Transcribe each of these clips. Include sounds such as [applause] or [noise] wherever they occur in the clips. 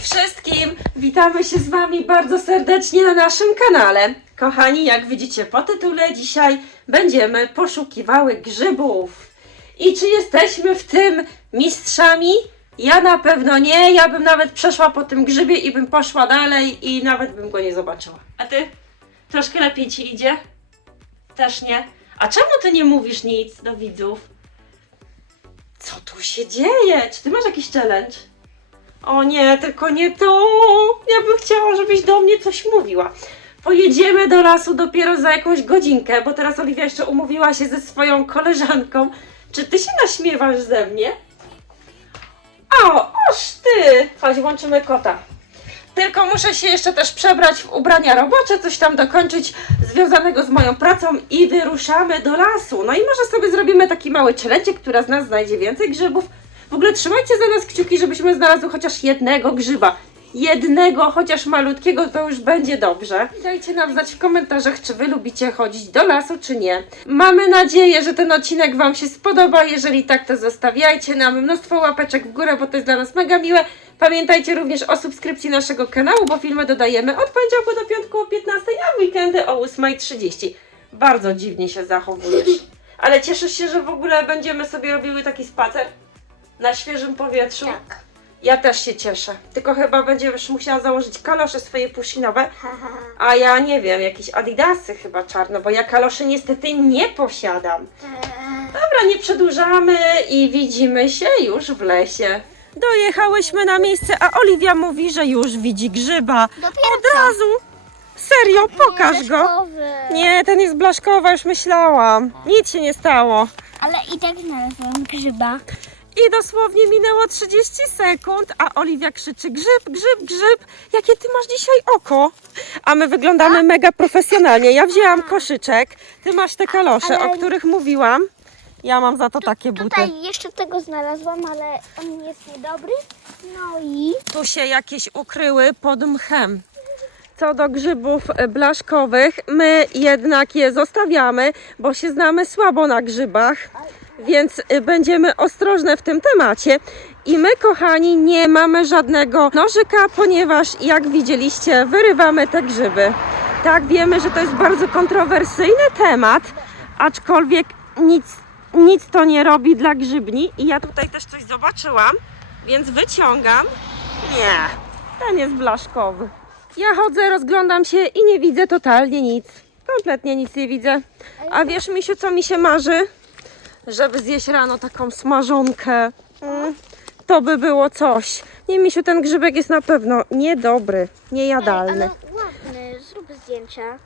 wszystkim! Witamy się z Wami bardzo serdecznie na naszym kanale. Kochani, jak widzicie po tytule, dzisiaj będziemy poszukiwały grzybów. I czy jesteśmy w tym mistrzami? Ja na pewno nie. Ja bym nawet przeszła po tym grzybie i bym poszła dalej i nawet bym go nie zobaczyła. A ty? Troszkę lepiej ci idzie? Też nie? A czemu ty nie mówisz nic do widzów? Co tu się dzieje? Czy ty masz jakiś challenge? O nie, tylko nie to. Ja bym chciała, żebyś do mnie coś mówiła. Pojedziemy do lasu dopiero za jakąś godzinkę, bo teraz Oliwia jeszcze umówiła się ze swoją koleżanką. Czy ty się naśmiewasz ze mnie? O, oż ty! Chodź, włączymy kota. Tylko muszę się jeszcze też przebrać w ubrania robocze, coś tam dokończyć związanego z moją pracą i wyruszamy do lasu. No i może sobie zrobimy taki mały challenge, która z nas znajdzie więcej grzybów. W ogóle trzymajcie za nas kciuki, żebyśmy znalazły chociaż jednego grzyba. Jednego, chociaż malutkiego, to już będzie dobrze. Dajcie nam znać w komentarzach, czy wy lubicie chodzić do lasu, czy nie. Mamy nadzieję, że ten odcinek wam się spodoba. Jeżeli tak, to zostawiajcie nam mnóstwo łapeczek w górę, bo to jest dla nas mega miłe. Pamiętajcie również o subskrypcji naszego kanału, bo filmy dodajemy od poniedziałku do piątku o 15, a w weekendy o 8.30. Bardzo dziwnie się zachowujesz. Ale cieszysz się, że w ogóle będziemy sobie robiły taki spacer na świeżym powietrzu? Tak. Ja też się cieszę. Tylko chyba będziesz musiała założyć kalosze swoje puszynowe, a ja nie wiem, jakieś adidasy chyba czarne, bo ja kaloszy niestety nie posiadam. Dobra, nie przedłużamy i widzimy się już w lesie. Dojechałyśmy na miejsce, a Oliwia mówi, że już widzi grzyba. Dopiero Od razu. Serio, pokaż go. Blaszkowy. Nie, ten jest blaszkowa, już myślałam. Nic się nie stało. Ale i tak znalazłam grzyba. I dosłownie minęło 30 sekund, a Oliwia krzyczy grzyb, grzyb, grzyb. Jakie ty masz dzisiaj oko? A my wyglądamy mega profesjonalnie. Ja wzięłam koszyczek, ty masz te kalosze, Ale- o których mówiłam. Ja mam za to takie buty. Tutaj jeszcze tego znalazłam, ale on jest niedobry. No i Tu się jakieś ukryły pod mchem. Co do grzybów e, blaszkowych, my jednak je zostawiamy, bo się znamy słabo na grzybach, więc e, będziemy ostrożne w tym temacie. I my, kochani, nie mamy żadnego nożyka, ponieważ jak widzieliście, wyrywamy te grzyby. Tak, wiemy, że to jest bardzo kontrowersyjny temat, aczkolwiek nic, nic to nie robi dla grzybni. I ja tutaj też coś zobaczyłam, więc wyciągam. Nie, ten jest blaszkowy. Ja chodzę, rozglądam się i nie widzę totalnie nic. Kompletnie nic nie widzę. A wiesz, Misiu, co mi się marzy? Żeby zjeść rano taką smażonkę. Mm, to by było coś. Nie, Misiu, ten grzybek jest na pewno niedobry, niejadalny. ale ładny, zrób zdjęcia.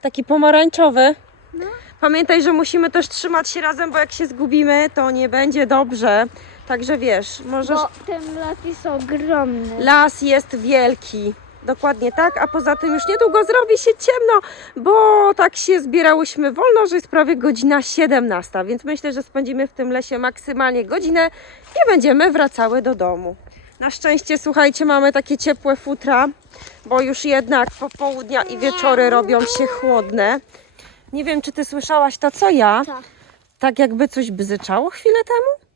Taki pomarańczowy. No. Pamiętaj, że musimy też trzymać się razem, bo jak się zgubimy, to nie będzie dobrze. Także wiesz, możesz... Bo ten las jest ogromny. Las jest wielki. Dokładnie tak, a poza tym już niedługo zrobi się ciemno, bo tak się zbierałyśmy wolno, że jest prawie godzina 17, więc myślę, że spędzimy w tym lesie maksymalnie godzinę i będziemy wracały do domu. Na szczęście, słuchajcie, mamy takie ciepłe futra, bo już jednak popołudnia i wieczory robią się chłodne. Nie wiem, czy ty słyszałaś to, co ja? Co? Tak jakby coś bzyczało chwilę temu?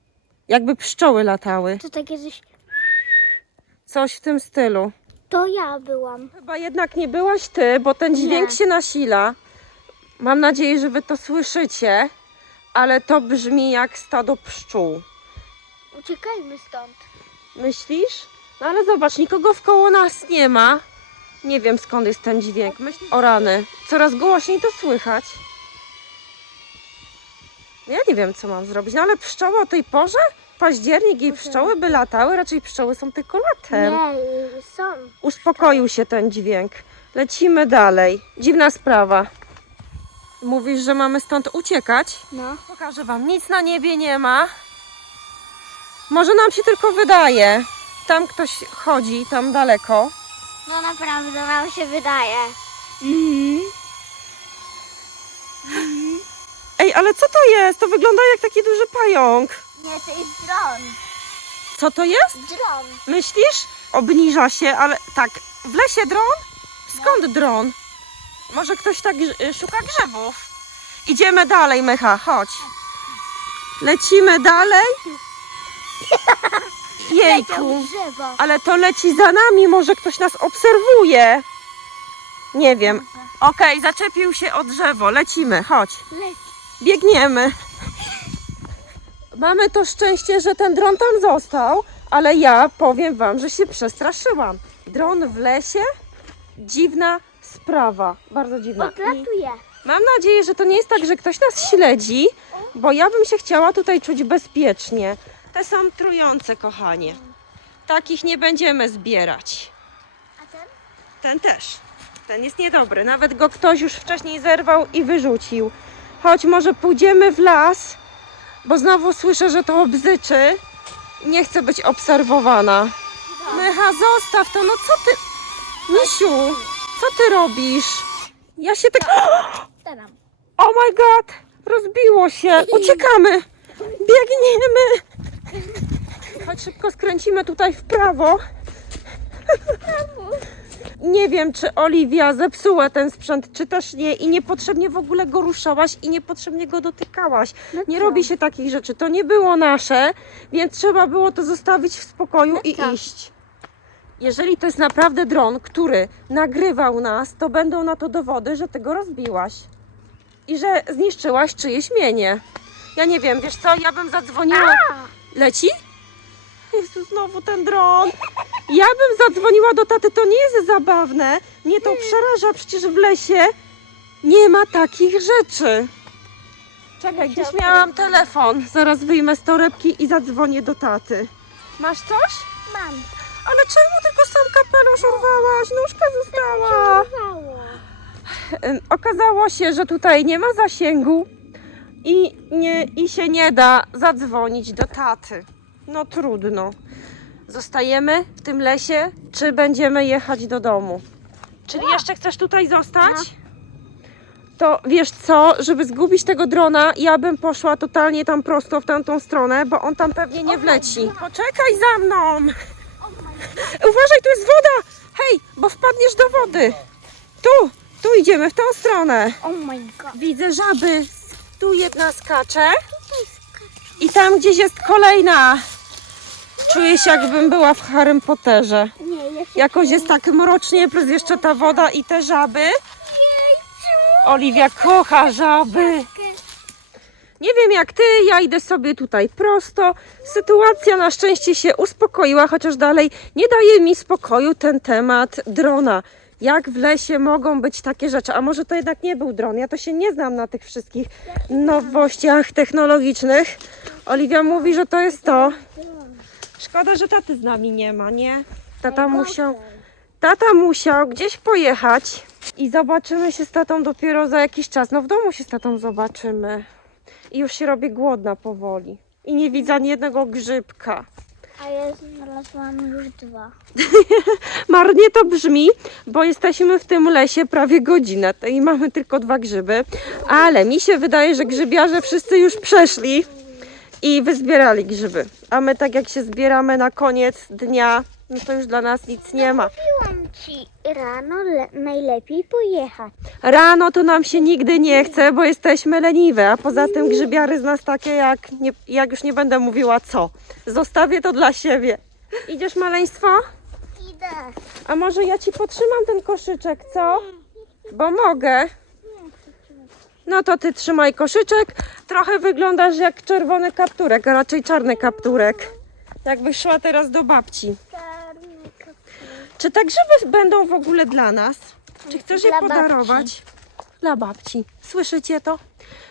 Jakby pszczoły latały. To takie coś... Coś w tym stylu. To ja byłam. Chyba jednak nie byłaś ty, bo ten dźwięk Nie. się nasila. Mam nadzieję, że wy to słyszycie, ale to brzmi jak stado pszczół. Uciekajmy stąd. Myślisz? No ale zobacz, nikogo wkoło nas nie ma. Nie wiem skąd jest ten dźwięk. Myśl... O rany, coraz głośniej to słychać. Ja nie wiem, co mam zrobić, no ale pszczoły o tej porze? Październik i pszczoły by latały, raczej pszczoły są tylko latem. Nie, są. Uspokoił się ten dźwięk. Lecimy dalej. Dziwna sprawa. Mówisz, że mamy stąd uciekać? No. Pokażę wam, nic na niebie nie ma. Może nam się tylko wydaje. Tam ktoś chodzi, tam daleko. No naprawdę nam się wydaje. Mhm. Ej, ale co to jest? To wygląda jak taki duży pająk. Nie, to jest dron. Co to jest? Dron. Myślisz? Obniża się, ale tak. W lesie dron? Skąd dron? Może ktoś tak grz- szuka grzybów? Idziemy dalej, Mecha, chodź. Lecimy dalej. [laughs] Jejku. Ale to leci za nami, może ktoś nas obserwuje. Nie wiem. Okej, zaczepił się o drzewo. Lecimy, chodź. Leci. Biegniemy. Mamy to szczęście, że ten dron tam został, ale ja powiem wam, że się przestraszyłam. Dron w lesie? Dziwna sprawa. Bardzo dziwna. Odlatuje. mam nadzieję, że to nie jest tak, że ktoś nas śledzi, bo ja bym się chciała tutaj czuć bezpiecznie. Te są trujące, kochanie. Takich nie będziemy zbierać. A ten? Ten też. Ten jest niedobry. Nawet go ktoś już wcześniej zerwał i wyrzucił. Chodź, może pójdziemy w las, bo znowu słyszę, że to bzyczy. Nie chcę być obserwowana. Mycha, zostaw to, no co ty... Misiu, co ty robisz? Ja się tak... Oh my god! Rozbiło się! Uciekamy! Biegniemy! Chodź szybko skręcimy tutaj w prawo. Nie wiem, czy Oliwia zepsuła ten sprzęt, czy też nie i niepotrzebnie w ogóle go ruszałaś i niepotrzebnie go dotykałaś. Nie robi się takich rzeczy. To nie było nasze, więc trzeba było to zostawić w spokoju i iść. Jeżeli to jest naprawdę dron, który nagrywał nas, to będą na to dowody, że ty go rozbiłaś i że zniszczyłaś czyjeś mienie. Ja nie wiem, wiesz co, ja bym zadzwoniła. Leci? Jezu, znowu ten dron. Ja bym zadzwoniła do taty, to nie jest zabawne. Mnie to przeraża, przecież w lesie nie ma takich rzeczy. Czekaj, gdzieś miałam telefon. Zaraz wyjmę z torebki i zadzwonię do taty. Masz coś? Mam. Ale czemu tylko sam kapelusz urwałaś? Nóżka została. Ym, Okazało się, że tutaj nie ma zasięgu i, nie, i się nie da zadzwonić do taty. No trudno. Zostajemy w tym lesie, czy będziemy jechać do domu? Czyli jeszcze chcesz tutaj zostać? To wiesz co, żeby zgubić tego drona, ja bym poszła totalnie tam prosto w tamtą stronę, bo on tam pewnie nie wleci. Poczekaj za mną! Uważaj, tu jest woda! Hej, bo wpadniesz do wody! Tu, tu idziemy, w tą stronę. Oh my god. Widzę żaby. Tu jedna skacze. I tam gdzieś jest kolejna. Czuję się jakbym była w Harrym Potterze. Nie, ja się Jakoś jest tak mrocznie, plus jeszcze ta woda i te żaby. Oliwia kocha żaby. Nie wiem jak ty, ja idę sobie tutaj prosto. Sytuacja na szczęście się uspokoiła, chociaż dalej nie daje mi spokoju ten temat drona. Jak w lesie mogą być takie rzeczy? A może to jednak nie był dron? Ja to się nie znam na tych wszystkich nowościach technologicznych. Oliwia mówi, że to jest to. Szkoda, że taty z nami nie ma, nie? Tata musiał, tata musiał gdzieś pojechać i zobaczymy się z tatą dopiero za jakiś czas. No w domu się z tatą zobaczymy. I już się robię głodna powoli. I nie widzę ani jednego grzybka. A ja znalazłam już dwa. [laughs] Marnie to brzmi, bo jesteśmy w tym lesie prawie godzinę i mamy tylko dwa grzyby, ale mi się wydaje, że grzybiarze wszyscy już przeszli i wyzbierali grzyby. A my tak jak się zbieramy na koniec dnia, no to już dla nas nic nie ma. Mówiłam ci rano le- najlepiej pojechać. Rano to nam się nigdy nie chce, bo jesteśmy leniwe, a poza tym grzybiary z nas takie jak, nie, jak już nie będę mówiła co. Zostawię to dla siebie. Idziesz maleństwo? Idę. A może ja ci potrzymam ten koszyczek, co? Bo mogę. No to ty trzymaj koszyczek. Trochę wyglądasz jak czerwony kapturek, a raczej czarny kapturek. Jakbyś szła teraz do babci. Czarny kaptur. Czy te grzyby będą w ogóle dla nas? Czy chcesz je Dla podarować? Dla babci. Słyszycie to?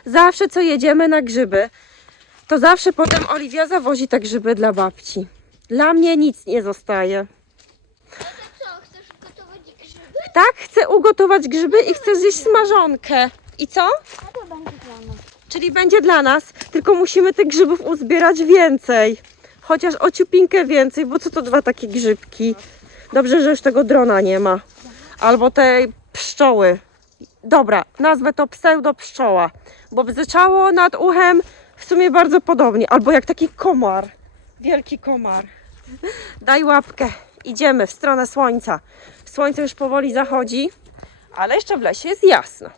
Zawsze co jedziemy na grzyby, to zawsze potem Oliwia zawozi te grzyby dla babci. Dla mnie nic nie zostaje. Co, chcesz gotować grzyby? Tak, chcę ugotować grzyby i chcę zjeść smażonkę. I co? A to będzie dla nas. Czyli będzie dla nas, tylko musimy tych grzybów uzbierać więcej. Chociaż o ciupinkę więcej, bo co to dwa takie grzybki? Dobrze, że już tego drona nie ma. Albo tej pszczoły. Dobra, nazwę to pseudo pszczoła, bo bzyczało nad uchem w sumie bardzo podobnie. Albo jak taki komar. Wielki komar. Daj łapkę. Idziemy w stronę słońca. Słońce już powoli zachodzi, ale jeszcze w lesie jest jasno.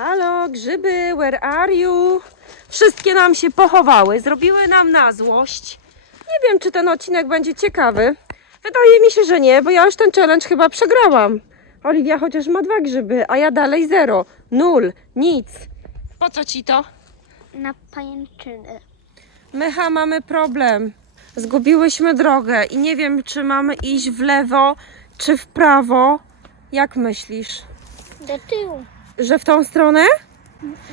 Halo, grzyby, where are you? Wszystkie nam się pochowały, zrobiły nam na złość. Nie wiem, czy ten odcinek będzie ciekawy. Wydaje mi się, że nie, bo ja już ten challenge chyba przegrałam. Oliwia chociaż ma dwa grzyby, a ja dalej zero. Nul. Nic. Po co ci to? Na pajęczynę. Mycha, mamy problem. Zgubiłyśmy drogę i nie wiem, czy mamy iść w lewo, czy w prawo. Jak myślisz? Do tyłu. Że w tą stronę?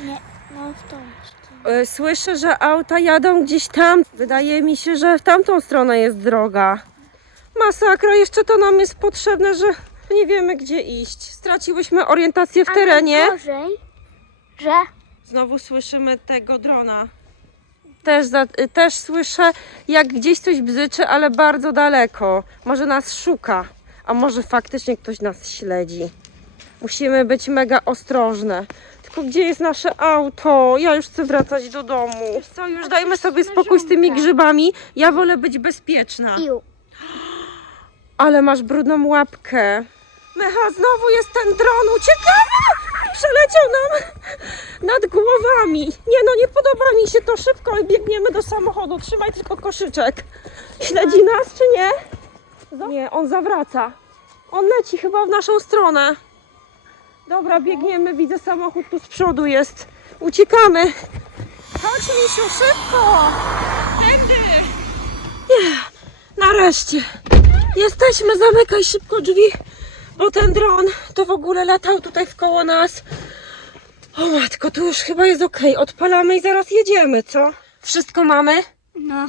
Nie, no w tą stronę. Y, Słyszę, że auta jadą gdzieś tam. Wydaje mi się, że w tamtą stronę jest droga. Masakra, jeszcze to nam jest potrzebne, że nie wiemy gdzie iść. Straciłyśmy orientację w A terenie. najgorzej, że Znowu słyszymy tego drona. Też, y, też słyszę, jak gdzieś coś bzyczy, ale bardzo daleko. Może nas szuka, a może faktycznie ktoś nas śledzi. Musimy być mega ostrożne. Tylko gdzie jest nasze auto? Ja już chcę wracać do domu. Wiesz Co, już dajmy sobie spokój z tymi grzybami. Ja wolę być bezpieczna. iu. Ale masz brudną łapkę. Mecha, znowu jest ten dron, uciekamy! Przeleciał nam nad głowami. Nie no, nie podoba mi się to szybko i biegniemy do samochodu. Trzymaj tylko koszyczek. Śledzi nas czy nie? Nie, on zawraca. On leci chyba w naszą stronę. Dobra, biegniemy, widzę samochód tu z przodu jest. Uciekamy. Chodź Misiu, szybko! Tędy! Nie, nareszcie. Jesteśmy, zamykaj szybko drzwi, bo ten dron to w ogóle latał tutaj w koło nas. O matko, tu już chyba jest ok. Odpalamy i zaraz jedziemy, co? Wszystko mamy? No.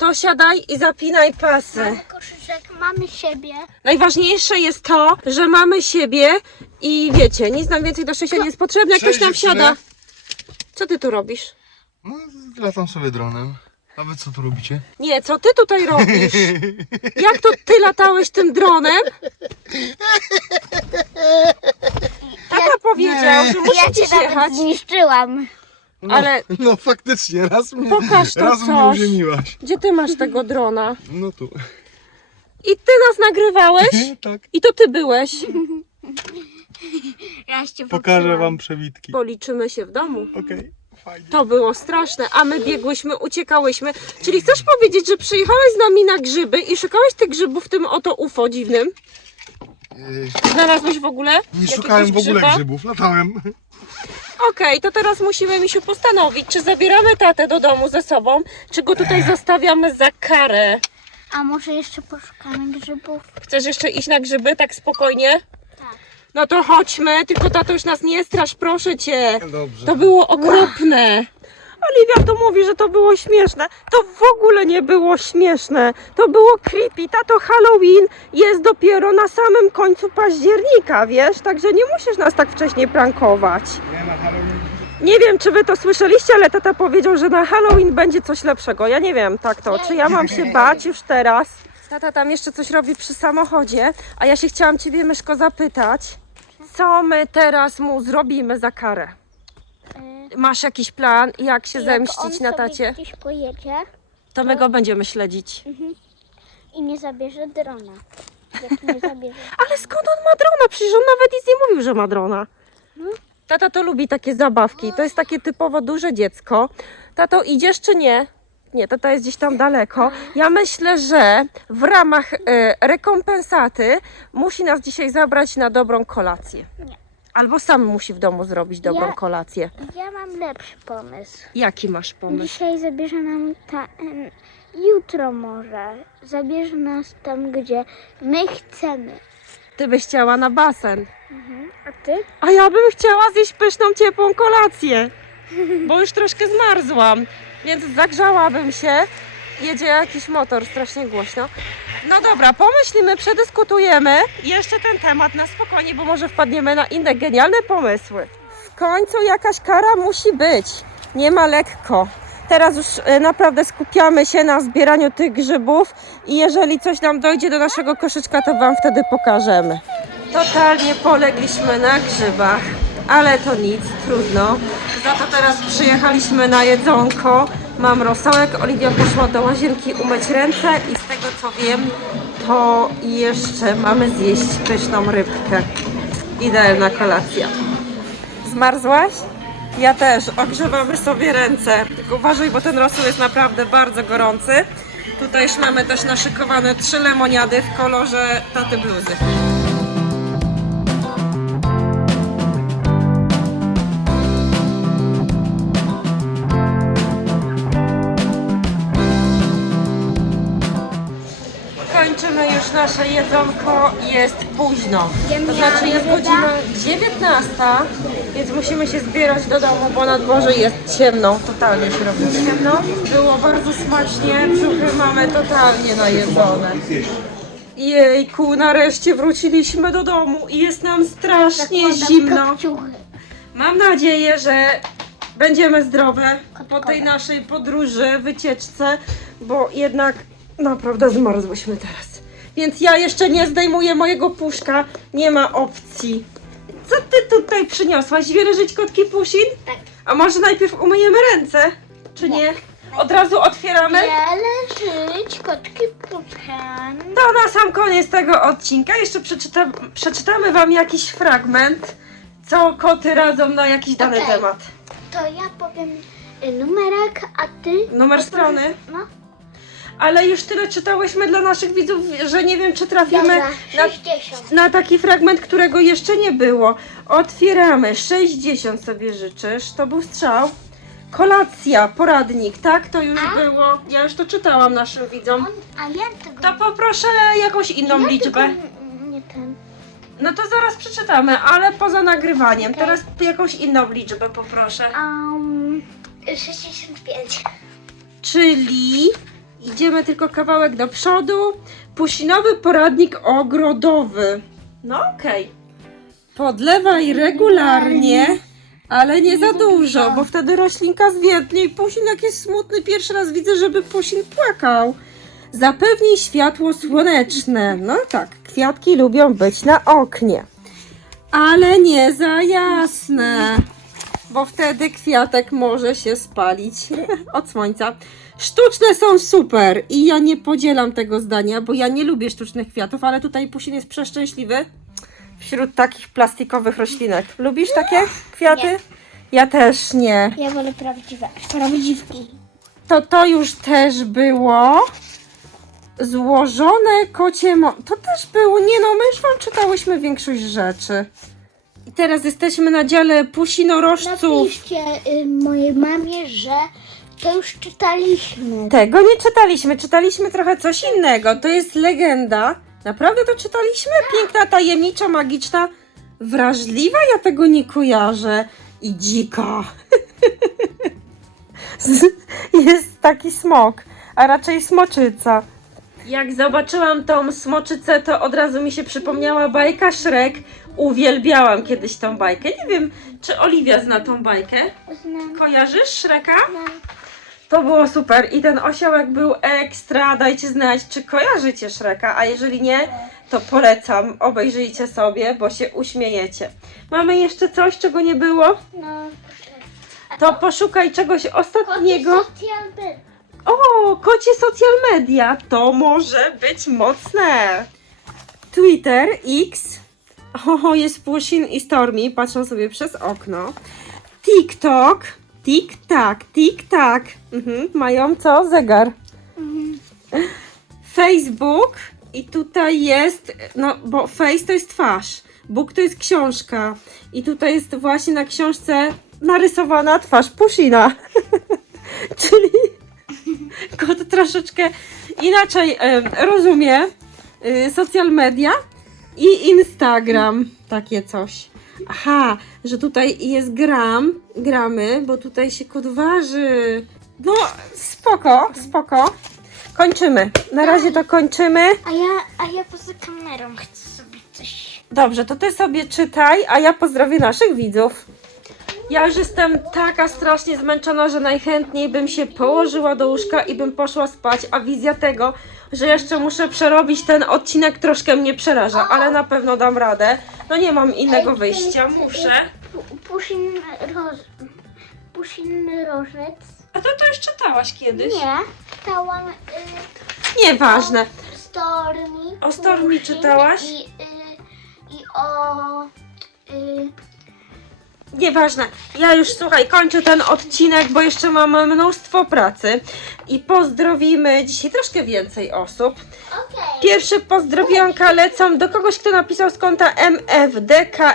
To siadaj i zapinaj pasy. Mamy koszyczek, mamy siebie. Najważniejsze jest to, że mamy siebie i wiecie, nic nam więcej do szczęścia nie jest potrzebne, jak Cześć, ktoś nam dziewczyny. wsiada. Co ty tu robisz? No, latam sobie dronem. A wy co tu robicie? Nie, co ty tutaj robisz? [laughs] Jak to ty latałeś tym dronem? Tata powiedział, że Ja musicie cię jechać. nawet zniszczyłam. No, Ale- [laughs] No faktycznie, raz mnie, Pokaż to raz mnie coś. uziemiłaś. Gdzie ty masz tego drona? No tu. I ty nas nagrywałeś? [laughs] tak. I to ty byłeś? [laughs] Ja cię Pokażę wam przewitki. Bo liczymy się w domu. Okej, fajnie. To było straszne, a my biegłyśmy, uciekałyśmy. Czyli chcesz powiedzieć, że przyjechałeś z nami na grzyby i szukałeś tych grzybów w tym oto UFO dziwnym? Yy, Znalazłeś w ogóle? nie jakiegoś szukałem w ogóle grzyba? grzybów, latałem. Okej, to teraz musimy mi się postanowić, czy zabieramy tatę do domu ze sobą, czy go tutaj zostawiamy za karę. A może jeszcze poszukamy grzybów? Chcesz jeszcze iść na grzyby tak spokojnie? Tak. No to chodźmy, tylko tato już nas nie strasz, proszę cię. Dobrze. To było okropne. Oliwia tu mówi, że to było śmieszne. To w ogóle nie było śmieszne. To było creepy. Tato Halloween jest dopiero na samym końcu października, wiesz? Także nie musisz nas tak wcześnie prankować. Nie na Halloween. Nie wiem, czy wy to słyszeliście, ale tata powiedział, że na Halloween będzie coś lepszego. Ja nie wiem, tak to. Czy ja mam się bać już teraz? Tata tam jeszcze coś robi przy samochodzie, a ja się chciałam ciebie, Myszko, zapytać, co my teraz mu zrobimy za karę? Masz jakiś plan, jak się zemścić na tacie? gdzieś pojedzie To my go będziemy śledzić. i nie zabierze drona. Jak nie [laughs] zabierze. Ale skąd on ma drona? Przecież on nawet nic nie mówił, że ma drona. Tata to lubi takie zabawki. To jest takie typowo duże dziecko. Tato, idziesz czy nie? Nie, tata jest gdzieś tam daleko. Ja myślę, że w ramach e, rekompensaty musi nas dzisiaj zabrać na dobrą kolację. Nie. Albo sam musi w domu zrobić dobrą Ja- kolację. Ja mam lepszy pomysł. Jaki masz pomysł? Dzisiaj zabierze nam ta... em, Jutro może. Zabierze nas tam, gdzie my chcemy. Ty byś chciała na basen. Mhm. A ty? A ja bym chciała zjeść pyszną, ciepłą kolację, bo już troszkę zmarzłam, więc zagrzałabym się. Jedzie jakiś motor strasznie głośno. No dobra, pomyślimy, przedyskutujemy jeszcze ten temat na spokojnie, bo może wpadniemy na inne genialne pomysły. W końcu jakaś kara musi być. Nie ma lekko. Teraz już e, naprawdę skupiamy się na zbieraniu tych grzybów i jeżeli coś nam dojdzie do naszego koszyczka, to Wam wtedy pokażemy. Totalnie polegliśmy na grzybach, ale to nic, trudno. Za to teraz przyjechaliśmy na jedzonko. Mam rosołek, Oliwia poszła do łazienki umyć ręce i z tego co wiem, to jeszcze mamy zjeść pyszną rybkę. Idealna kolacja. Zmarzłaś? Ja też. Ogrzewamy sobie ręce. Tylko uważaj, bo ten rosół jest naprawdę bardzo gorący. Tutaj już mamy też naszykowane trzy lemoniady w kolorze taty bluzy. Już nasze jedzonko, jest późno. To znaczy jest godzina 19, więc musimy się zbierać do domu, bo na dworze jest ciemno, totalnie się robi ciemno. Było bardzo smacznie, brzuchy mamy totalnie najedzone. Jejku, nareszcie wróciliśmy do domu i jest nam strasznie zimno. Mam nadzieję, że będziemy zdrowe po tej naszej podróży, wycieczce, bo jednak naprawdę zmarzłyśmy teraz. Więc ja jeszcze nie zdejmuję mojego puszka, nie ma opcji. Co ty tutaj przyniosłaś? Wiele żyć kotki Pusin? Tak. A może najpierw umyjemy ręce? Czy nie? Od razu otwieramy? Wiele żyć, kotki puszczan. To na sam koniec tego odcinka jeszcze przeczyta, przeczytamy Wam jakiś fragment, co koty radzą na jakiś dany Okej. temat. To ja powiem y, numerek, a ty? Numer strony. No. Ale już tyle czytałyśmy dla naszych widzów, że nie wiem, czy trafimy Dobra, na, 60. na taki fragment, którego jeszcze nie było. Otwieramy. 60 sobie życzysz. To był strzał. Kolacja, poradnik, tak? To już A? było. Ja już to czytałam naszym widzom. On, a ja tego To poproszę jakąś inną ja liczbę. Tylko nie ten. No to zaraz przeczytamy, ale poza nagrywaniem. Okej. Teraz jakąś inną liczbę poproszę. Um, 65. Czyli idziemy tylko kawałek do przodu. Pusinowy poradnik ogrodowy. No okej. Podlewaj regularnie, ale nie za dużo, bo wtedy roślinka zwietnie i Pusinek jest smutny. Pierwszy raz widzę, żeby Pusin płakał. Zapewnij światło słoneczne. No tak, kwiatki lubią być na oknie. Ale nie za jasne, bo wtedy kwiatek może się spalić [laughs] od słońca. Sztuczne są super i ja nie podzielam tego zdania, bo ja nie lubię sztucznych kwiatów, ale tutaj Pusin jest przeszczęśliwy wśród takich plastikowych roślinek. Lubisz takie kwiaty? Nie. Ja też nie. Ja wolę prawdziwe. Prawdziwki. To to już też było. Złożone kocie mo... To też było. Nie no, my już wam czytałyśmy większość rzeczy. I teraz jesteśmy na dziale pusinorożców. Napiszcie y, mojej mamie, że to już czytaliśmy. Tego nie czytaliśmy. Czytaliśmy trochę coś innego. To jest legenda. Naprawdę to czytaliśmy? Piękna, tajemnicza, magiczna, wrażliwa? Ja tego nie kojarzę. I dzika. [laughs] jest taki smok, a raczej smoczyca. Jak zobaczyłam tą smoczycę, to od razu mi się przypomniała bajka Shrek. Uwielbiałam kiedyś tą bajkę. Nie wiem, czy Oliwia zna tą bajkę. Znam, Kojarzysz Shreka? znam. To było super i ten osiołek był ekstra. Dajcie znać, czy kojarzycie Shreka, a jeżeli nie, to polecam. Obejrzyjcie sobie, bo się uśmiejecie. Mamy jeszcze coś, czego nie było? No, To poszukaj czegoś ostatniego. Social media. O, kocie social media. To może być mocne. Twitter, X. O, jest Pusin i Stormy. Patrzą sobie przez okno. TikTok. Tik-tak, tik-tak. Mhm. Mają co? Zegar. Facebook. I tutaj jest, no bo face to jest twarz. Book to jest książka. I tutaj jest właśnie na książce narysowana twarz Pusina. [laughs] Czyli kot troszeczkę inaczej em, rozumie y, social media i Instagram, takie coś. Aha, że tutaj jest gram, gramy, bo tutaj się kot waży. No, spoko, spoko. Kończymy. Na razie to kończymy. A ja, a ja poza kamerą chcę sobie coś. Dobrze, to ty sobie czytaj, a ja pozdrowię naszych widzów. Ja już jestem taka strasznie zmęczona, że najchętniej bym się położyła do łóżka i bym poszła spać, a wizja tego, że jeszcze muszę przerobić ten odcinek troszkę mnie przeraża, ale na pewno dam radę. No nie mam innego wyjścia, muszę. Pu- Pusin roż... Pusin rożec. A to to już czytałaś kiedyś? Nie, czytałam y, Nieważne. Stormy. O Stormy Pusin czytałaś? I, y, i o... Y, Nieważne. Ja już słuchaj, kończę ten odcinek, bo jeszcze mam mnóstwo pracy. I pozdrowimy dzisiaj troszkę więcej osób. Okej. Pierwsze pozdrowionka lecą do kogoś, kto napisał z konta MFDKLNM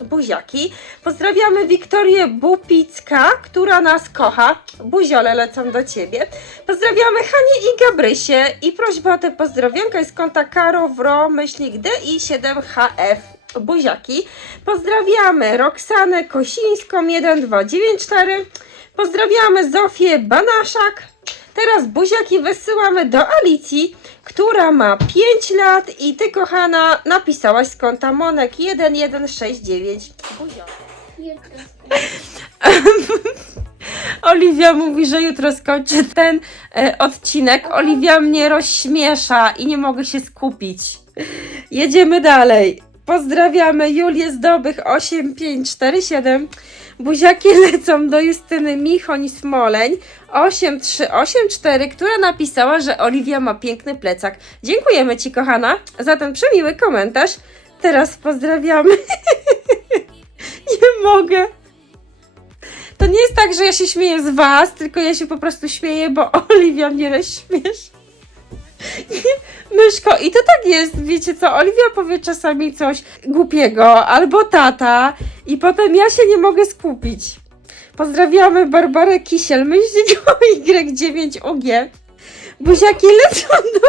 Buziaki. Pozdrawiamy Wiktorię Bupicka, która nas kocha. Buziole lecą do Ciebie. Pozdrawiamy Hanię i Gabrysię i prośba o te pozdrowionka jest z konta Karowro, myślnik DI7HF. Buziaki. Pozdrawiamy Roxanę Kosińską 1294. Pozdrawiamy Zofię Banaszak. Teraz buziaki wysyłamy do Alicji, która ma 5 lat i ty, kochana, napisałaś z konta Monek 1169. Buziaki. [laughs] Oliwia mówi, że jutro skończy ten e, odcinek. Oliwia mnie rozśmiesza i nie mogę się skupić. Jedziemy dalej. Pozdrawiamy Julię Zdobych 8547. Buziaki lecą do Justyny Michoń Smoleń 8384, która napisała, że Oliwia ma piękny plecak. Dziękujemy Ci, kochana, za ten przemiły komentarz. Teraz pozdrawiamy. [laughs] nie mogę. To nie jest tak, że ja się śmieję z was, tylko ja się po prostu śmieję, bo [laughs] Oliwia mnie rozśmiesz. Myszko, i to tak jest, wiecie co, Oliwia powie czasami coś głupiego, albo tata, i potem ja się nie mogę skupić. Pozdrawiamy Barbarę Kisiel, myślić o Y9UG. Buziaki lecą do...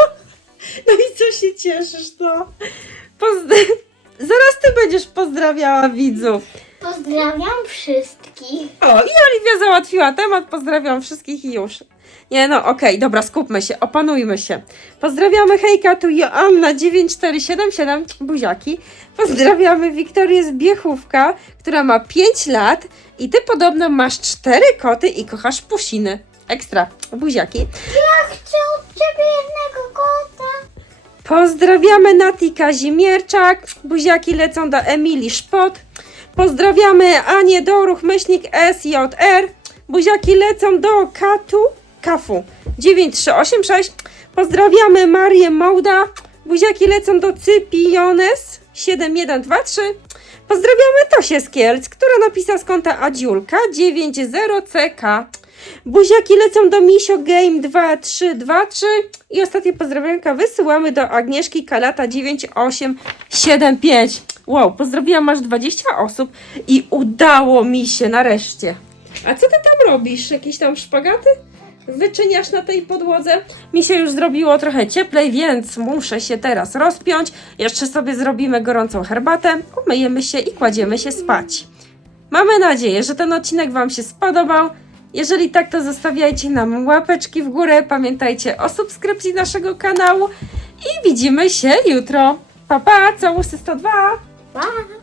No i co się cieszysz, no? Pozdra... Zaraz ty będziesz pozdrawiała widzów. Pozdrawiam wszystkich. O, i Oliwia załatwiła temat. Pozdrawiam wszystkich i już. Nie, no okej, dobra, skupmy się, opanujmy się. Pozdrawiamy hejka, tu Joanna 9477, buziaki. Pozdrawiamy Wiktorię z Biechówka, która ma 5 lat i ty podobno masz 4 koty i kochasz pusiny. Ekstra, buziaki. Ja chcę od ciebie jednego kota. Pozdrawiamy Nati Kazimierczak. Buziaki lecą do Emilii Szpot. Pozdrawiamy Anię Doruch, myślnik SJR. Buziaki lecą do Katu, Kafu 9386. Pozdrawiamy Marię Mołda. Buziaki lecą do Cypiones 7123. Pozdrawiamy Tosię z Kielc, która napisała z konta Adziulka 90CK. Buziaki lecą do Misio Game 2323 i ostatnie pozdrowionka wysyłamy do Agnieszki Kalata 9875. Wow, pozdrowiłam aż 20 osób i udało mi się nareszcie. A co ty tam robisz? Jakieś tam szpagaty? Wyczyniasz na tej podłodze? Mi się już zrobiło trochę cieplej, więc muszę się teraz rozpiąć. Jeszcze sobie zrobimy gorącą herbatę, umyjemy się i kładziemy się spać. Mamy nadzieję, że ten odcinek Wam się spodobał. Jeżeli tak, to zostawiajcie nam łapeczki w górę. Pamiętajcie o subskrypcji naszego kanału i widzimy się jutro. Pa, pa, całusy 102! Pa! [laughs]